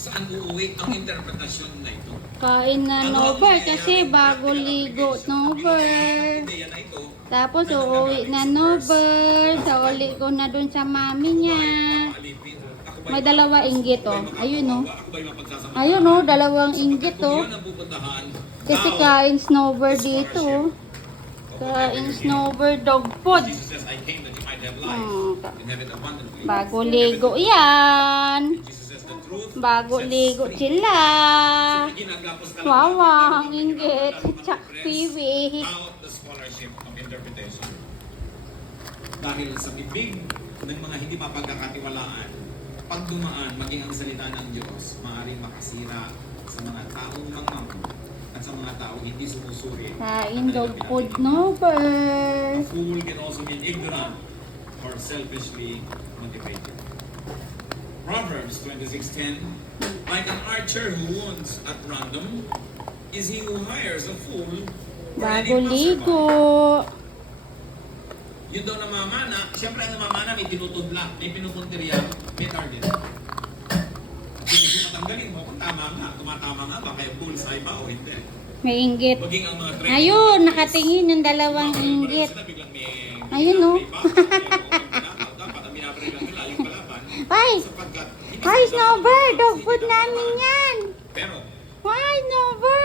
Saan uuwi ang interpretasyon na ito? Kain na Nover kasi bago ligo Nover. Ideya na ito. Tapos uuwi na Nover. Sa uli ko na dun sa mami niya. May dalawa inggit oh. Ayun oh. Ayun oh, dalawang inggit oh. Kasi kain Snover dito oh. Kain Snover dog food. Bago ligo yan. Bago ligo sila. Wawa, ang inggit. Chuck Peewee. Dahil sa bibig ng mga hindi mapagkakatiwalaan, pag dumaan, maging ang salita ng Diyos, maaaring makasira sa mga taong mangmang at sa mga taong hindi sumusuri. Kain dog food Nover. A fool can also be ignorant or selfishly motivated. Proverbs 26:10, like an archer who wounds at random, is he who hires a fool for any Bago ligo. passerby. Yun daw namamana, siyempre ang namamana may tinutudla, may pinupunteriya, may target. At kung gusto matanggalin mo, kung tama nga, tumatama nga ba, kaya bullseye ba o hindi. May inggit. Maging ang mga training. Ayun, nakatingin yung dalawang inggit. Ayun oh. Dapat ang binabaril lang nila yung kalaban. Ay! Sapagkat Ay, Snover! Dog food namin yan! Pero, Why, Snover?